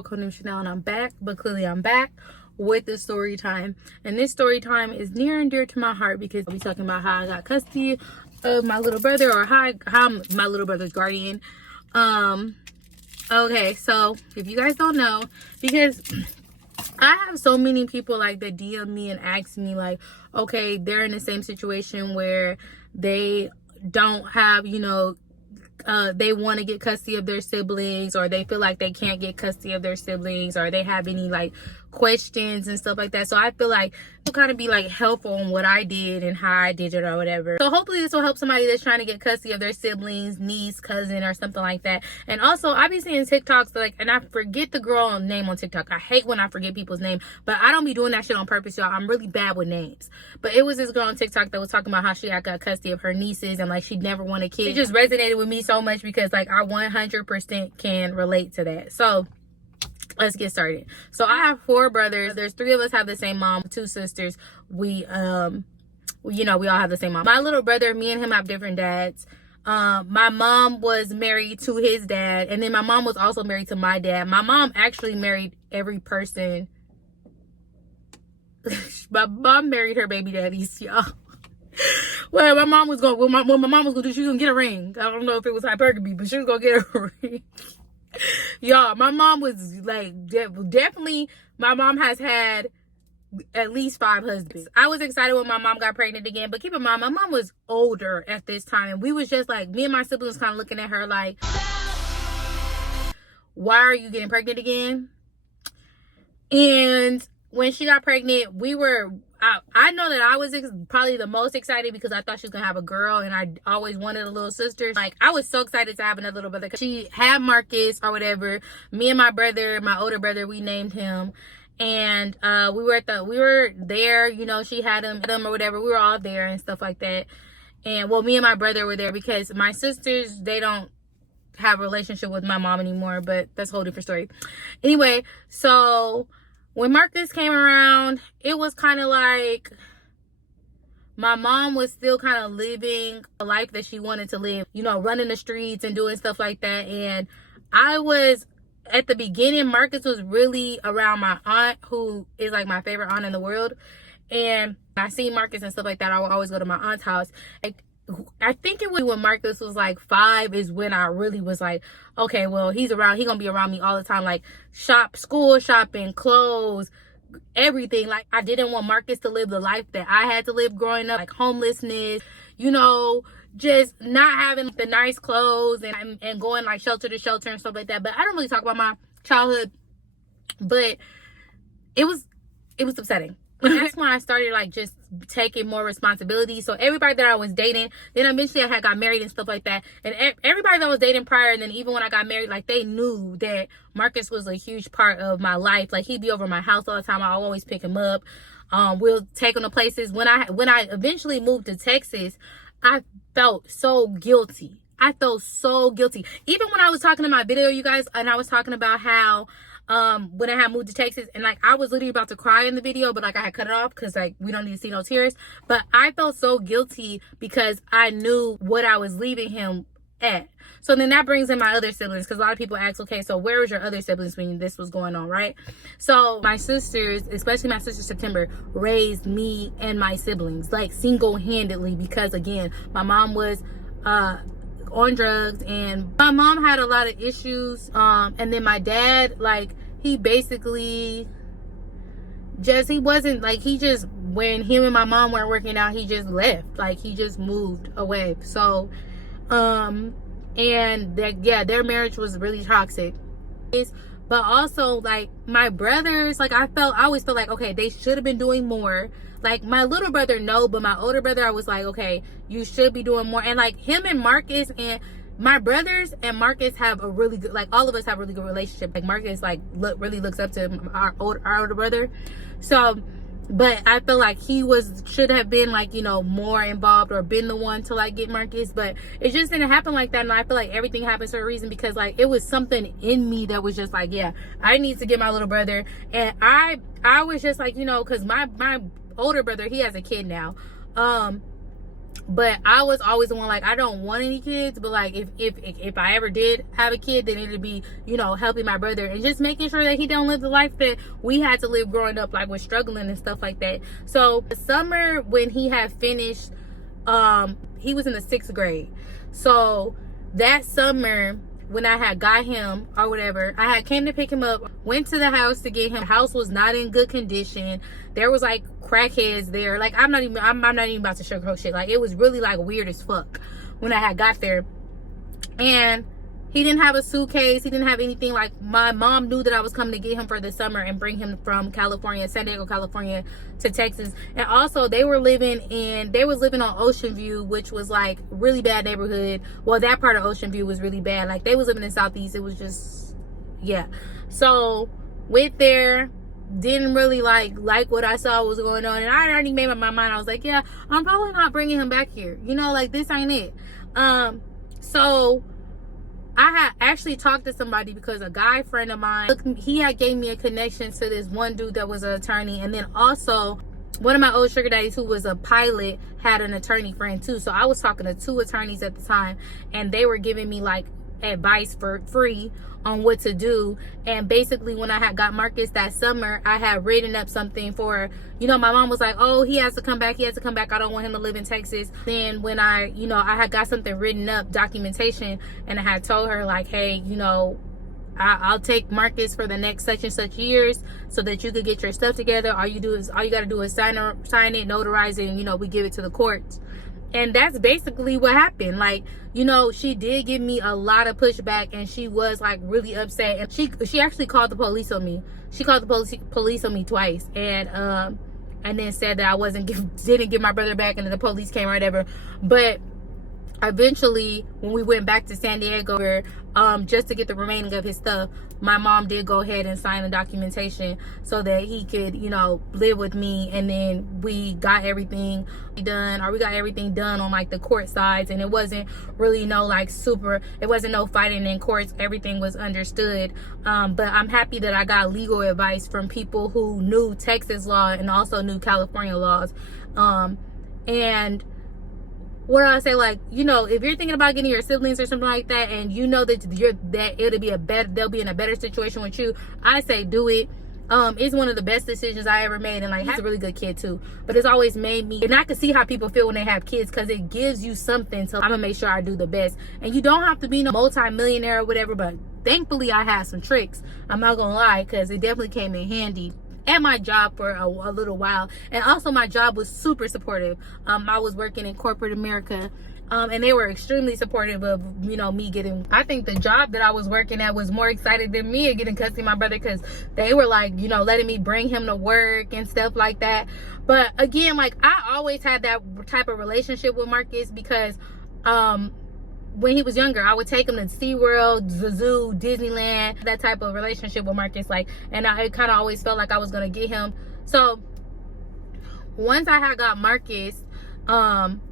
girl Codenamechanel, and I'm back, but clearly I'm back with the story time. And this story time is near and dear to my heart because I'll be talking about how I got custody of my little brother, or how I'm my little brother's guardian. Okay, so if you guys don't know, because I have so many people like that DM me and ask me like, okay, they're in the same situation where they don't have, you know, they want to get custody of their siblings, or they feel like they can't get custody of their siblings, or they have any like questions and stuff like that. So I feel like it'll kind of be like helpful on what I did and how I did it or whatever. So hopefully this will help somebody that's trying to get custody of their siblings, niece, cousin, or something like that. And also I be seeing TikToks like, and I forget the girl name on TikTok. I hate when I forget people's name, but I don't be doing that shit on purpose, y'all. I'm really bad with names. But it was this girl on TikTok that was talking about how she got custody of her nieces and like she never wanted kids. It just resonated with me so much because like I 100% can relate to that. So let's get started. So I have 4 brothers. There's 3 of us have the same mom, 2 sisters. We all have the same mom. My little brother, me and him have different dads. My mom was married to his dad, and then my mom was also married to my dad. My mom actually married every person. My mom married her baby daddies, y'all. Well, my mom was going. What my mom was gonna do? She was gonna get a ring. I don't know if it was hypergamy, but she was gonna get a ring. Y'all, my mom was like definitely. My mom has had at least 5 husbands. I was excited when my mom got pregnant again, but keep in mind, my mom was older at this time, and we was just like, me and my siblings kind of looking at her like, why are you getting pregnant again? And when she got pregnant, I know that I was probably the most excited because I thought she was gonna have a girl, and I always wanted a little sister. Like, I was so excited to have another little brother because she had Marcus or whatever. Me and my brother, my older brother, we named him, and we were there, you know, she had him or whatever. We were all there and stuff like that. And well, me and my brother were there because my sisters, they don't have a relationship with my mom anymore, but that's a whole different story. Anyway, so when Marcus came around, it was kind of like my mom was still kind of living a life that she wanted to live, you know, running the streets and doing stuff like that. And I was, at the beginning, Marcus was really around my aunt, who is like my favorite aunt in the world. And I see Marcus and stuff like that, I would always go to my aunt's house. Like, I think it was when Marcus was like 5 is when I really was like, okay, well, he's gonna be around me all the time, like school shopping, clothes, everything. Like, I didn't want Marcus to live the life that I had to live growing up, like homelessness, you know, just not having the nice clothes and going like shelter to shelter and stuff like that. But I don't really talk about my childhood, but it was upsetting. That's when I started like just taking more responsibility. So everybody that I was dating, then eventually I had got married and stuff like that, and everybody that I was dating prior, and then even when I got married, like, they knew that Marcus was a huge part of my life. Like, he'd be over my house all the time. I always pick him up. We'll take him to places. When I eventually moved to Texas, I felt so guilty. Even when I was talking in my video, you guys, and I was talking about how when I had moved to Texas, and like I was literally about to cry in the video, but like I had cut it off because like we don't need to see no tears. But I felt so guilty because I knew what I was leaving him at. So then that brings in my other siblings, because a lot of people ask, okay, so where was your other siblings when this was going on, right? So my sisters, especially my sister September, raised me and my siblings like single-handedly, because again, my mom was on drugs, and my mom had a lot of issues, and then my dad, like, he basically just, when him and my mom weren't working out, he just left. Like, he just moved away. So and their marriage was really toxic. But also, like, my brothers, like, I always felt like, okay, they should have been doing more. Like, my little brother, no, but my older brother, I was like, okay, you should be doing more. And like, him and Marcus, and my brothers and Marcus have a really good, like, all of us have a really good relationship. Like, Marcus, like, really looks up to our older brother. So, but I feel like he should have been, like, you know, more involved, or been the one to like get Marcus, but it just didn't happen like that. And I feel like everything happens for a reason, because like, it was something in me that was just like, yeah, I need to get my little brother. And I was just like, you know, because my older brother, he has a kid now, But I was always the one, like, I don't want any kids, but like if I ever did have a kid, then it'd be, you know, helping my brother and just making sure that he don't live the life that we had to live growing up, like with struggling and stuff like that. So the summer when he had finished, he was in the 6th grade. So that summer when I had got him or whatever, I had came to pick him up, went to the house to get him. The house was not in good condition. There was like crackheads there. Like I'm not even about to sugarcoat shit. Like it was really like weird as fuck when I had got there. And he didn't have a suitcase. He didn't have anything. Like my mom knew that I was coming to get him for the summer and bring him from California, San Diego, California to Texas. And also they was living on Ocean View, which was like really bad neighborhood. Well, that part of Ocean View was really bad. Like they was living in Southeast. It was just, yeah. So went there, didn't really like what I saw was going on. And I already made up my mind. I was like, yeah, I'm probably not bringing him back here. You know, like this ain't it. So I had actually talked to somebody because a guy friend of mine, he had gave me a connection to this one dude that was an attorney. And then also one of my old sugar daddies who was a pilot had an attorney friend too. So I was talking to 2 attorneys at the time, and they were giving me like advice for free on what to do. And basically when I had got Marcus that summer, I had written up something for, you know, my mom was like, oh, he has to come back, I don't want him to live in Texas. Then when I had got something written up, documentation, and I had told her like, hey, you know, I'll take Marcus for the next such and such years so that you could get your stuff together. All you got to do is sign it, notarize it, and, you know, we give it to the courts. And that's basically what happened. Like, you know, she did give me a lot of pushback, and she was like really upset. And she actually called the police on me. She called the police on me twice, and then said that I didn't give my brother back, and then the police came or whatever. But eventually when we went back to San Diego, just to get the remaining of his stuff, my mom did go ahead and sign the documentation so that he could, you know, live with me. And then we got everything done on like the court sides, and it wasn't really it wasn't no fighting in courts. Everything was understood. But I'm happy that I got legal advice from people who knew Texas law and also knew California laws. And what do I say, like, you know, if you're thinking about getting your siblings or something like that, and you know that they'll be in a better situation with you, I say do it. It's one of the best decisions I ever made, and like he's a really good kid too. But it's always made me, and I can see how people feel when they have kids, because it gives you something. So I'm gonna make sure I do the best. And you don't have to be no multi-millionaire or whatever, but thankfully I had some tricks. I'm not gonna lie, because it definitely came in handy at my job for a little while. And also my job was super supportive. I was working in corporate America, and they were extremely supportive of, you know, me getting, I think the job that I was working at was more excited than me getting custody of my brother, because they were like, you know, letting me bring him to work and stuff like that. But again, like I always had that type of relationship with Marcus, because when he was younger, I would take him to SeaWorld, the zoo, Disneyland, that type of relationship with Marcus. Like, and I kind of always felt like I was going to get him. So once I had got Marcus, and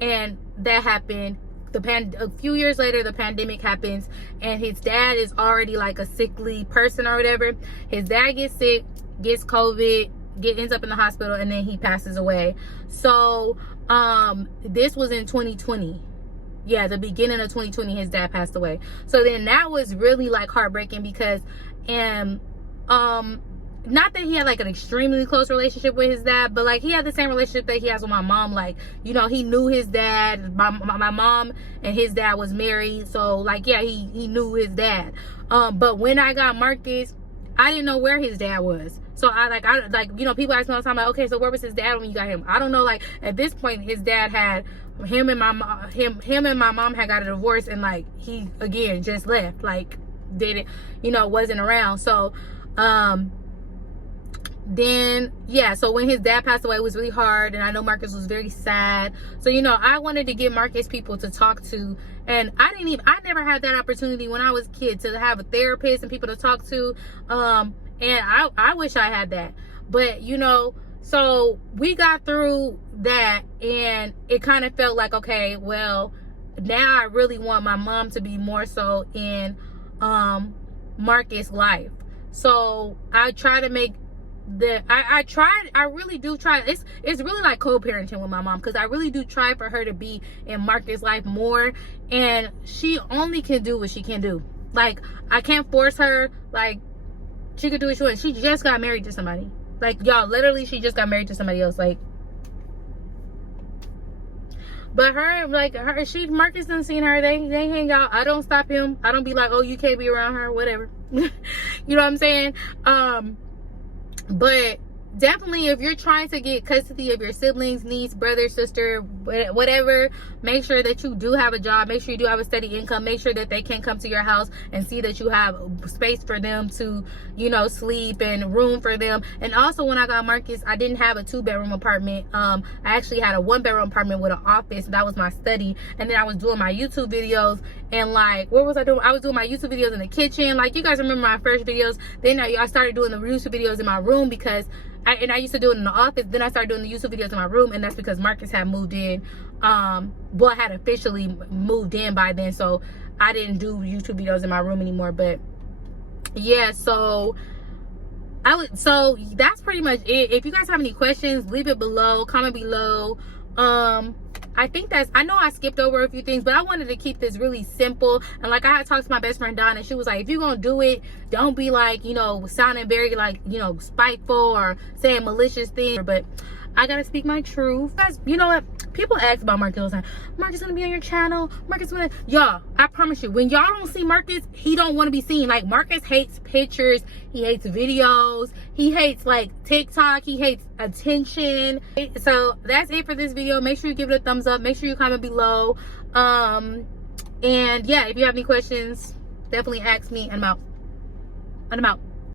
that happened, a few years later, the pandemic happens, and his dad is already like a sickly person or whatever. His dad gets sick, gets COVID, ends up in the hospital, and then he passes away. So this was in 2020. Yeah, the beginning of 2020, his dad passed away. So then that was really like heartbreaking, because not that he had like an extremely close relationship with his dad, but like he had the same relationship that he has with my mom. Like, you know, he knew his dad. My mom and his dad was married, so like, yeah, he knew his dad. But when I got Marcus, I didn't know where his dad was. So I you know, people ask me all the time, like, okay, so where was his dad when you got him? I don't know. Like at this point, his dad had him and my mom had got a divorce, and like he again just left, like didn't, you know, wasn't around. So then yeah, so when his dad passed away, it was really hard, and I know Marcus was very sad. So, you know, I wanted to get Marcus people to talk to, and I never had that opportunity when I was a kid, to have a therapist and people to talk to. And I wish I had that. But, you know, so we got through that, and it kind of felt like, okay, well, now I really want my mom to be more so in Marcus' life. So I try to make that I really do try. It's really like co-parenting with my mom, because I really do try for her to be in Marcus' life more, and she only can do what she can do. Like, I can't force her. Like, she could do what she wants. She just got married to somebody. Like, y'all, literally, she just got married to somebody else. Like, but Marcus done seen her. They hang out. I don't stop him. I don't be like, oh, you can't be around her, whatever. You know what I'm saying? But definitely, if you're trying to get custody of your siblings, niece, brother, sister, whatever, make sure that you do have a job. Make sure you do have a steady income. Make sure that they can come to your house and see that you have space for them to, you know, sleep, and room for them. And also, when I got Marcus, I didn't have a 2-bedroom apartment. I actually had a 1-bedroom apartment with an office. That was my study. And then I was doing my YouTube videos, and like, what was I doing? I was doing my YouTube videos in the kitchen. Like, you guys remember my first videos. Then I started doing the YouTube videos in my room, because I used to do it in the office. Then I started doing the YouTube videos in my room, and that's because Marcus had moved in. Well, I had officially moved in by then, so I didn't do YouTube videos in my room anymore. But yeah, so that's pretty much it. If you guys have any questions, leave it below, comment below. I know I skipped over a few things, but I wanted to keep this really simple. And like, I had talked to my best friend Dawn, and she was like, if you're gonna do it, don't be like, you know, sounding very like, you know, spiteful or saying malicious things. But I gotta speak my truth. Guys, you know what? People ask about Marcus all the time. Marcus gonna be on your channel. Marcus gonna... Y'all, I promise you, when y'all don't see Marcus, he don't want to be seen. Like, Marcus hates pictures. He hates videos. He hates, like, TikTok. He hates attention. So, that's it for this video. Make sure you give it a thumbs up. Make sure you comment below. And, yeah, if you have any questions, definitely ask me. And I'm out.